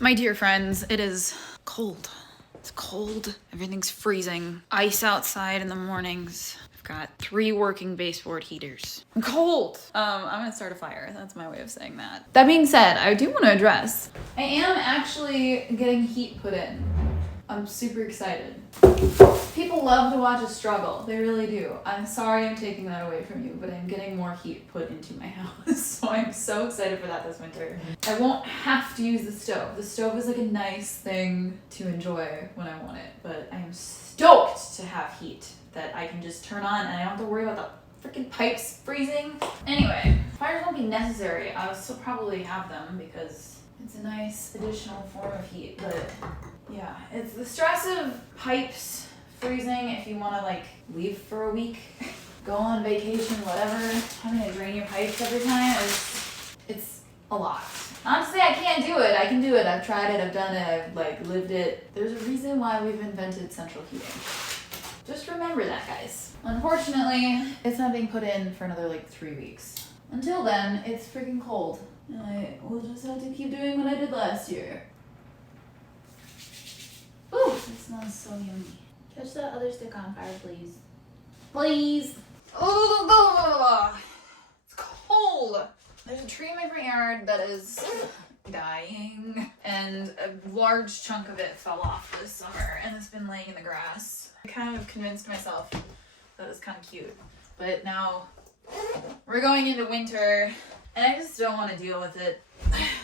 My dear friends, it is cold. It's cold. Everything's freezing. Ice outside in the mornings. I've got 3 working baseboard heaters. I'm cold. I'm gonna start a fire. That's my way of saying that. That being said, I do want to address. I am actually getting heat put in. I'm super excited. People love to watch us struggle. They really do. I'm sorry I'm taking that away from you, but I'm getting more heat put into my house. So I'm so excited for that this winter. I won't have to use the stove. The stove is like a nice thing to enjoy when I want it, but I am stoked to have heat that I can just turn on and I don't have to worry about the freaking pipes freezing. Anyway, fires won't be necessary. I'll still probably have them because it's a nice additional form of heat, but yeah, it's the stress of pipes freezing if you want to like leave for a week, go on vacation, whatever. Having to drain your pipes every time it's a lot. Not to say I can't do it. I can do it. I've tried it. I've done it. I've like lived it. There's a reason why we've invented central heating. Just remember that, guys. Unfortunately, it's not being put in for another like 3 weeks. Until then, it's freaking cold. And I will just have to keep doing what I did last year. Ooh, it smells so yummy. Touch that other stick on fire, please. Please. Oh, it's cold. There's a tree in my front yard that is dying, and a large chunk of it fell off this summer, and it's been laying in the grass. I kind of convinced myself that it's kind of cute, but now we're going into winter, and I just don't want to deal with it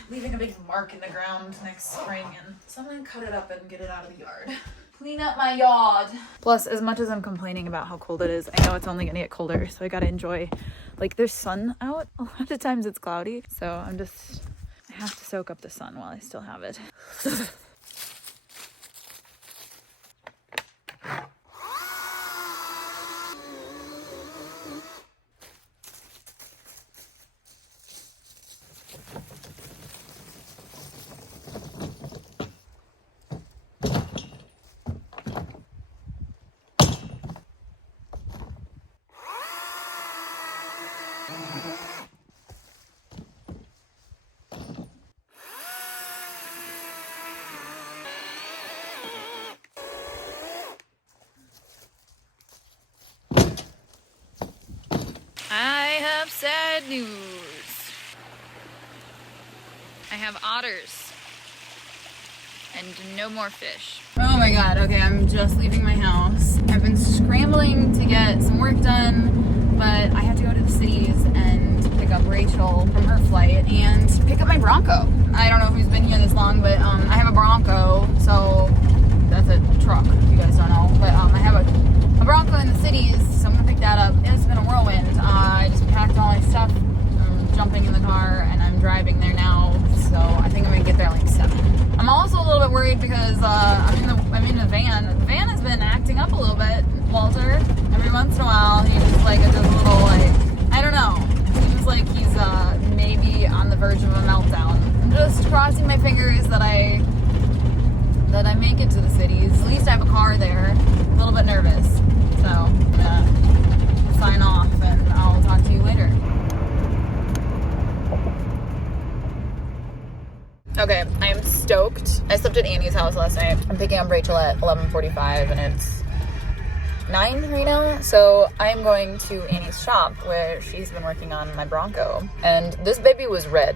leaving a big mark in the ground next spring, and so I'm gonna cut it up and get it out of the yard. Clean up my yard. Plus, as much as I'm complaining about how cold it is, I know it's only gonna get colder, so I gotta enjoy, like, there's sun out. A lot of times it's cloudy, so I have to soak up the sun while I still have it. I have sad news. I have otters and no more fish. Oh my god, okay, I'm just leaving my house. I've been scrambling to get some work done, but I have to go to the cities and pick up Rachel from her flight and pick up my Bronco. I don't know who's been here this long, but I have a Bronco, so that's a truck, if you guys don't know. But I have a Bronco in the cities, so I'm gonna pick that up. It's been a whirlwind. I just packed all my stuff. I'm jumping in the car and I'm driving there now, so I think I'm gonna get there like 7. I'm also a little bit worried because I'm in a van. The van has been acting up a little bit. Walter, every once in a while, he just like does a little like, I don't know. Seems like he's maybe on the verge of a meltdown. I'm just crossing my fingers that I make it to the cities. At least I have a car there. A little bit nervous. So I'm gonna sign off and I'll talk to you later. Okay, I am stoked. I slept at Annie's house last night. I'm picking up Rachel at 11:45 and it's 9 right now. So I'm going to Annie's shop where she's been working on my Bronco. And this baby was red.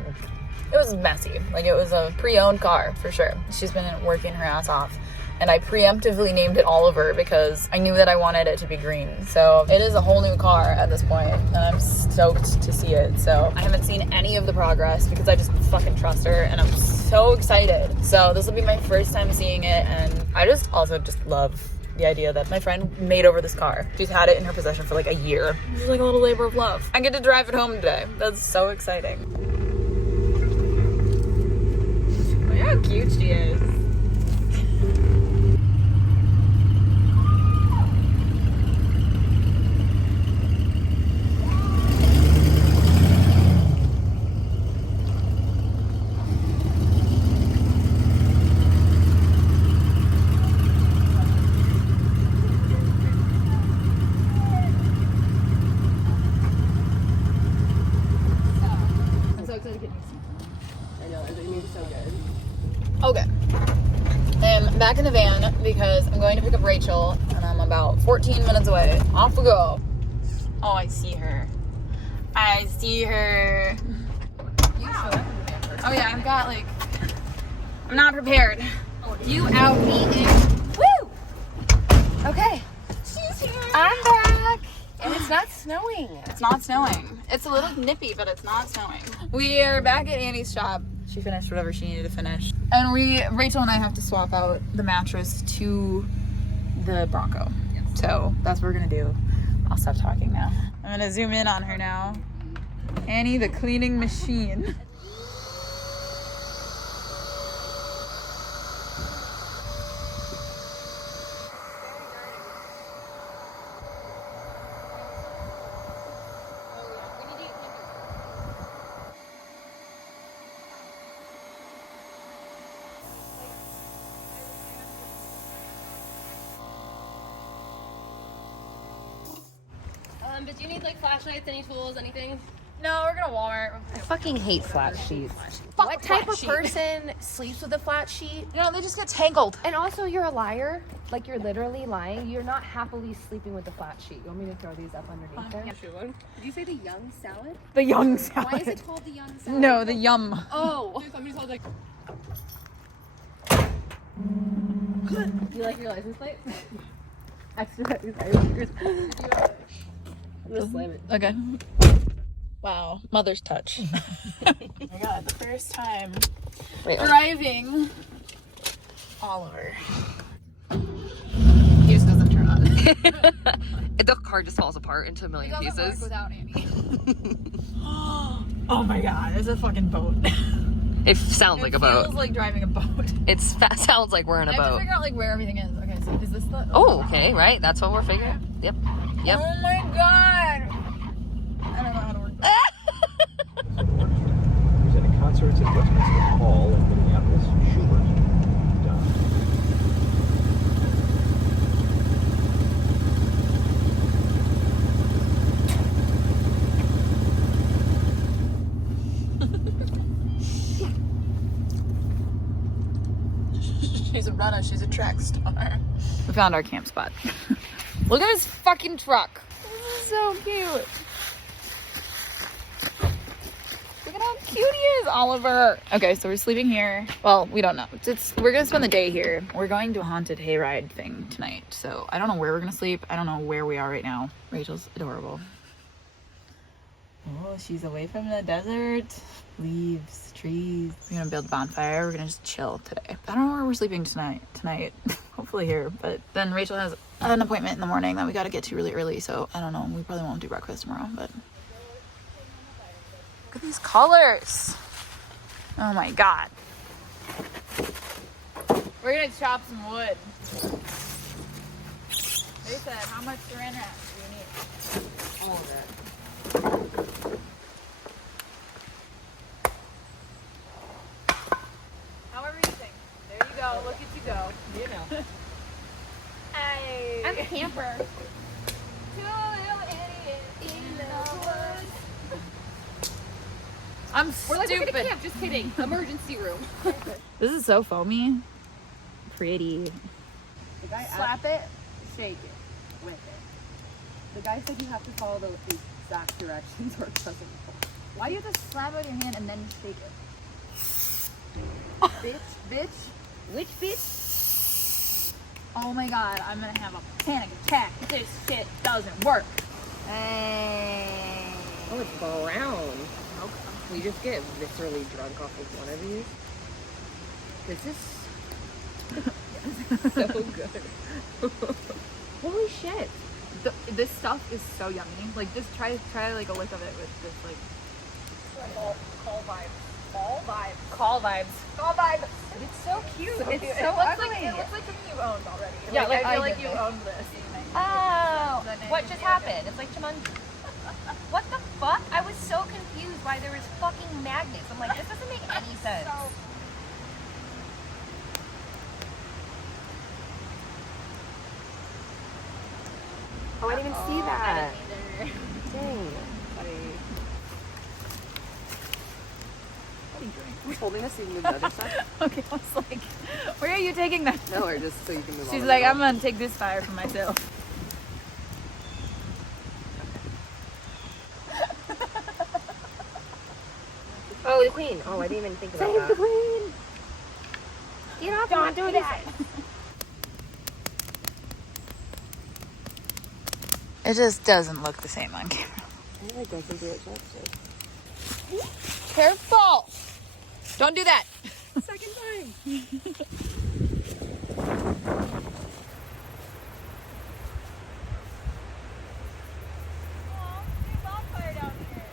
It was messy. Like, it was a pre-owned car for sure. She's been working her ass off. And I preemptively named it Oliver because I knew that I wanted it to be green. So it is a whole new car at this point, and I'm stoked to see it. So I haven't seen any of the progress because I just fucking trust her, and I'm so excited. So this will be my first time seeing it, and I just also just love the idea that my friend made over this car. She's had it in her possession for like a year. It's like a little labor of love. I get to drive it home today. That's so exciting. Look how cute she is. back in the van because I'm going to pick up Rachel and I'm about 14 minutes away. Off we go. Oh, I see her. I see her. Oh yeah, I've got like, I'm not prepared. You out eating. Woo! Okay. She's here. I'm back. And it's not snowing. It's not snowing. It's a little nippy, but it's not snowing. We are back at Annie's shop. She finished whatever she needed to finish. And Rachel and I have to swap out the mattress to the Bronco. So that's what we're gonna do. I'll stop talking now. I'm gonna zoom in on her now. Annie, the cleaning machine. But do you need like flashlights, any tools, anything? No, we're gonna Walmart. I fucking hate flat sheets. Fuck What a type flat of sheet. person sleeps with a flat sheet? You know, they just get tangled. And also, you're a liar. Like, you're literally lying. You're not happily sleeping with a flat sheet. You want me to throw these up underneath there? Did you say the young salad? The young salad. Why is it called the young salad? No, the yum. Oh. Somebody told like. You like your license plate? Extra. Just slam it. Okay. Wow, mother's touch. Oh my god, the first time driving Oliver. He just doesn't turn on. The car just falls apart into a million It doesn't work pieces. without Annie. Oh my god, it's a fucking boat. It sounds like a It boat. feels like driving a boat. Sounds like we're in a I have to boat. figure out like where everything is. Okay, so is this the? Oh, okay, right. That's what we're figuring. Yep. Yep. Oh my god! I don't know how to work that. Presenting concerts at Westminster Hall in Minneapolis, Schubert died. She's a runner, she's a track star. We found our camp spot. Look at this fucking truck. This is so cute. Look at how cute he is, Oliver. Okay, so we're sleeping here. Well, we don't know. We're gonna spend the day here. We're going to a haunted hayride thing tonight. So I don't know where we're gonna sleep. I don't know where we are right now. Rachel's adorable. Oh, she's away from the desert. Leaves, trees. We're gonna build a bonfire. We're gonna just chill today. I don't know where we're sleeping tonight. Hopefully here. But then Rachel has an appointment in the morning that we gotta get to really early. So I don't know. We probably won't do breakfast tomorrow, but look at these colors. Oh my god. We're gonna chop some wood. They said, how much saran wrap do you need? All of it. However you think. There you go. Look at you go. You know. Hey. I'm a camper. I'm We're like, we're stupid. gonna camp. Just kidding. Emergency room. This is so foamy. Pretty. The guy slap it, shake it, with it. The guy said you have to follow the exact directions or it doesn't work. Why do you have to slap it with your hand and then shake it? Bitch. Which bitch? Oh my god, I'm gonna have a panic attack. This shit doesn't work. Hey. Oh, it's brown. We just get viscerally drunk off of one of these. This is so good. Holy shit. This stuff is so yummy. Like, just try like a lick of it with this, like, call vibes. Call vibes. It's so cute. It's so ugly. It looks like something you owned already. Yeah, like I feel I like did you this. owned this. Oh, what just happened? It's like Jumanji. What the fuck? I was so confused why there was fucking magnets. I'm like, this doesn't make any sense. Oh, I didn't even see that. Dang. Who's holding us even the other side? Okay, I was like, Where are you taking that? No, or just so you can move on. She's like, I'm gonna take this fire for myself. Oh, the queen. Oh, I didn't even think about that. Save the queen. Get off. Don't do that. It just doesn't look the same on camera. I like that do it Careful! Don't do that. Second time. Bonfire down here.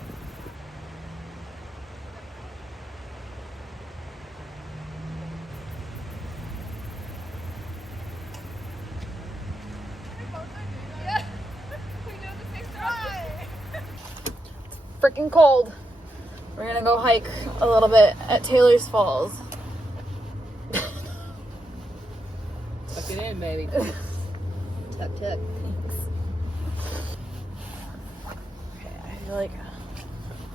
Freaking cold. We're gonna go hike a little bit at Taylor's Falls. Tuck it in, baby. Tuck, tuck. Okay, I feel like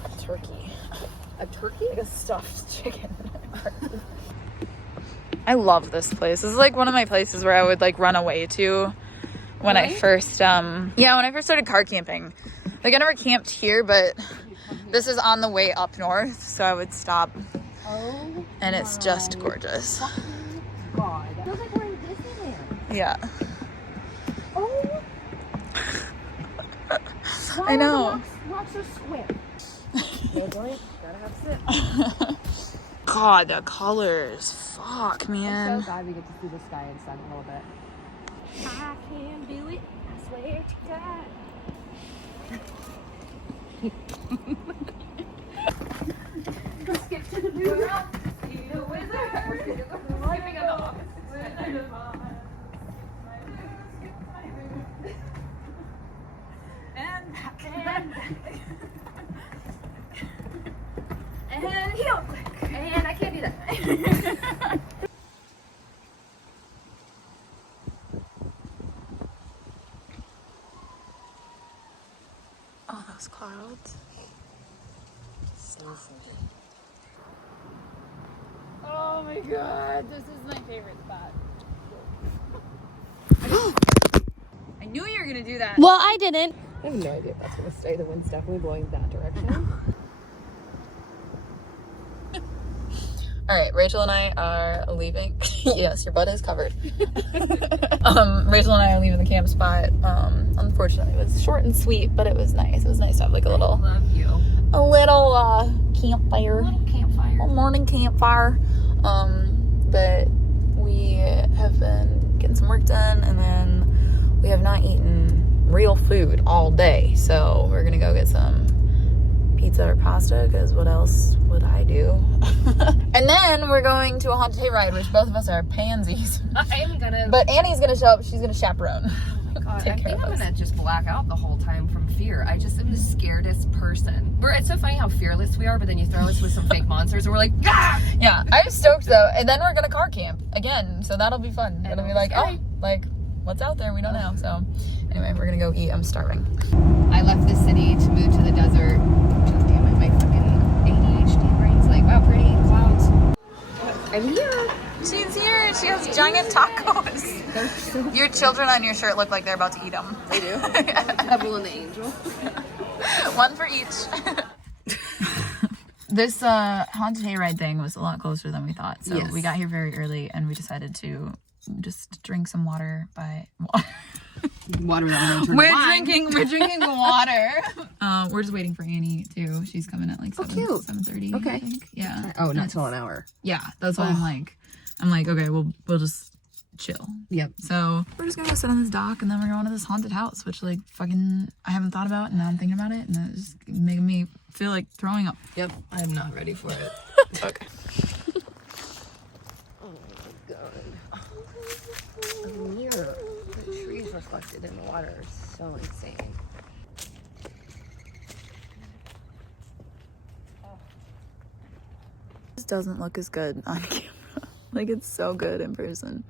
a turkey. A turkey? Like a stuffed chicken. I love this place. This is like one of my places where I would like run away to when I first when I first started car camping. Like I never camped here, but this is on the way up north, so I would stop. Oh. And it's just gorgeous. God. It feels like we're in Disneyland. Yeah. Oh. I know. Rocks are square. No joint. Gotta have sip. God, the colors. Fuck, man. I'm so glad we get to see the sky and sun a little bit. I can do it. I swear to God. Let's get to the moon. See the wizard. Sleeping in the office. And heel click. And I can't do that. Oh, those clouds. Oh my god, this is my favorite spot. I knew you were gonna do that. Well, I didn't. I have no idea if that's gonna stay. The wind's definitely blowing that direction. All right, Rachel and I are leaving. Yes, your butt is covered. Rachel and I are leaving the camp spot. Unfortunately, it was short and sweet, but it was nice. It was nice to have like a little, campfire, a morning campfire. But we have been getting some work done, and then we have not eaten real food all day. So we're gonna go get some pizza or pasta, because what else would I do? And then we're going to a haunted hayride, which both of us are pansies. I'm gonna. But Annie's gonna show up. She's gonna chaperone. God, Take I care think of I'm us. gonna just black out the whole time from fear. I just am the scaredest person. It's so funny how fearless we are, but then you throw us with some fake monsters and we're like, ah! Yeah, I'm stoked though. And then we're gonna car camp again, so that'll be fun. It'll be like, oh, like what's out there? We don't know. So anyway, we're gonna go eat. I'm starving. I left the city to move to the desert. God damn it, my fucking ADHD brain's like, wow, pretty clouds. I'm here. She's here. She has giant tacos. Your children on your shirt look like they're about to eat them. They do. The devil and the angel. One for each. This haunted hayride thing was a lot closer than we thought. So Yes. we got here very early, and we decided to just drink some water by water. Water that We're drinking water. We're just waiting for Annie too. She's coming at like 7:30. Okay. I think. Yeah. Oh, not till an hour. Yeah, that's why I'm like, okay, we'll just chill. Yep. So we're just gonna go sit on this dock, and then we're going to this haunted house, which like fucking I haven't thought about, and now I'm thinking about it, and it's just making me feel like throwing up. Yep. I'm not ready for it. Okay. Oh my god. A mirror. The trees reflected in the water are so insane. This doesn't look as good on camera. Like it's so good in person.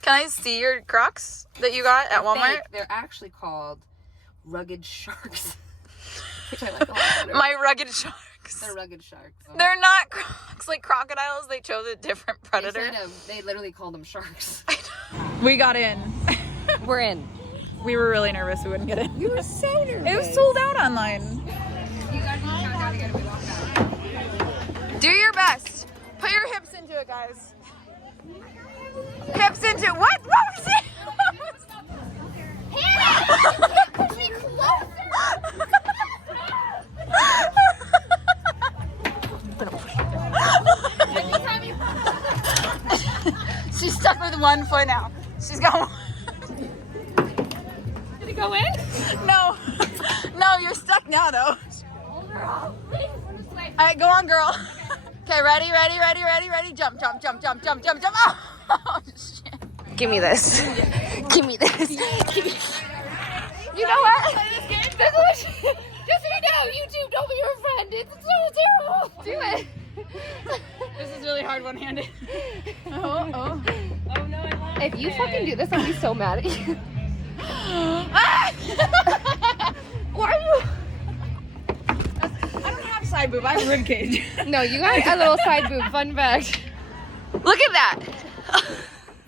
Can I see your Crocs that you got at Walmart? They're actually called rugged sharks. Which I like a lot better. My rugged sharks. They're rugged sharks. They're not Crocs like crocodiles. They chose a different predator. They literally called them sharks. We got in. We're in. We were really nervous we wouldn't get in. You were so nervous. It was sold out online. You guys can count down again if we walk out. Do your best. Put your hips into it, guys. Hips into it. What? What was it? Hannah! Push me closer! She's stuck with 1 foot now. She's got one. Did it go in? No. No, you're stuck now, though. All right, go on, girl. Okay, ready? Jump. Oh, shit. Give me this. Give me this. You know what? Just so you know, YouTube, don't be your friend. It's so terrible. Do it. This is really hard one-handed. Oh. Oh no, I lost If you fucking do this, I'll be so mad at you. Why are you? I don't have side boob. I have rib cage. No, you got a little side boob. Fun fact. Look at that.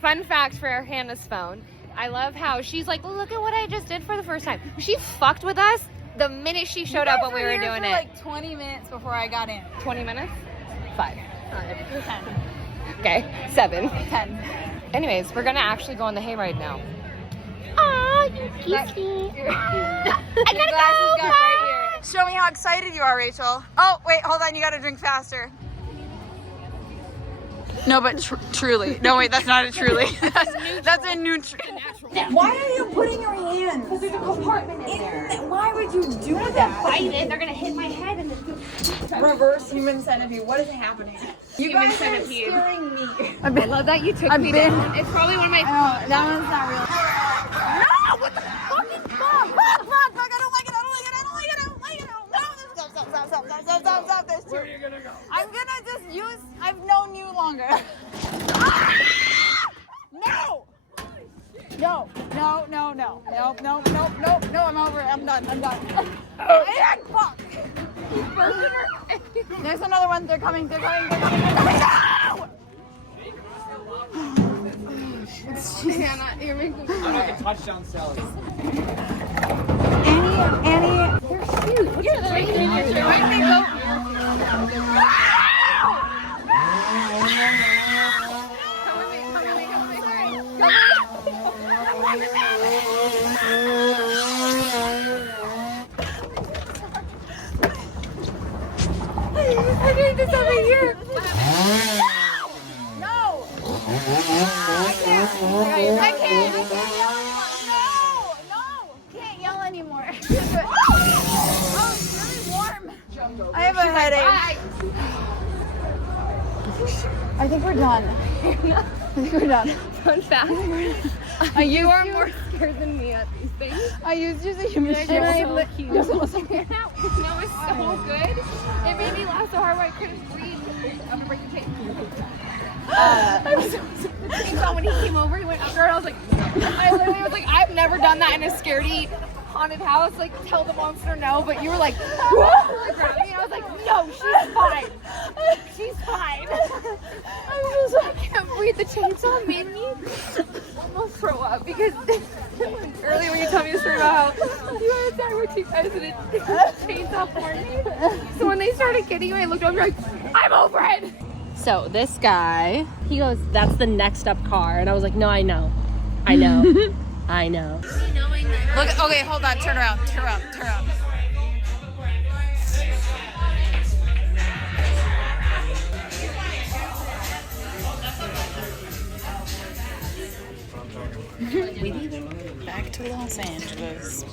Fun fact for Hannah's phone. I love how she's like, look at what I just did for the first time. She fucked with us the minute she showed up when we were doing it. Like 20 minutes before I got in. 20 minutes? 5. 10. Okay, 7. 10. Anyways, we're gonna actually go on the hayride now. Aw, you cutie. I gotta go. Right here. Show me how excited you are, Rachel. Oh, wait, hold on. You gotta drink faster. No, but truly. No, wait, that's not a truly. That's a neutral. Why are you putting your hands? Because there's a compartment in there. Why would you do that? Fight it. They're gonna hit my head and then reverse human centipede. What is happening? You guys are scaring me. I love that you took me down. It's probably one of my. Oh, that one's not real. No! What the fucking fuck? Fuck! I don't like it. Stop. There's two. Where are you gonna go? I'm gonna just use. I've known you longer. No! No. I'm over it. I'm done. And fuck. There's another one. They're coming. No! Hannah, you're making me I'm making touchdown salads. Annie. They're cute. What's your picture? Why did they go? We're doing this over here. No! I can't yell anymore. No! Oh, it's really warm. I have a headache. I think we're done. Fun fact. You are more scared than me at these things. I used you as a human shield. So cute. That was so good. It made me laugh so hard I couldn't breathe. I'm gonna break the tape. When he came over, he went after her. I was like, I literally was like, I've never done that in a scaredy haunted house. Like, tell the monster no, but you were like, whoa! Grabbed me. I was like, no, she's fine. She's fine. I can't breathe. The chainsaw made me almost throw up because earlier when you told me the story about how you had a time where two guys did a chainsaw party. So when they started getting you, I looked over like, I'm over it. So this guy, he goes, that's the next up car. And I was like, no, I know. I know. Look, okay, hold on. Turn around. Back to Los Angeles.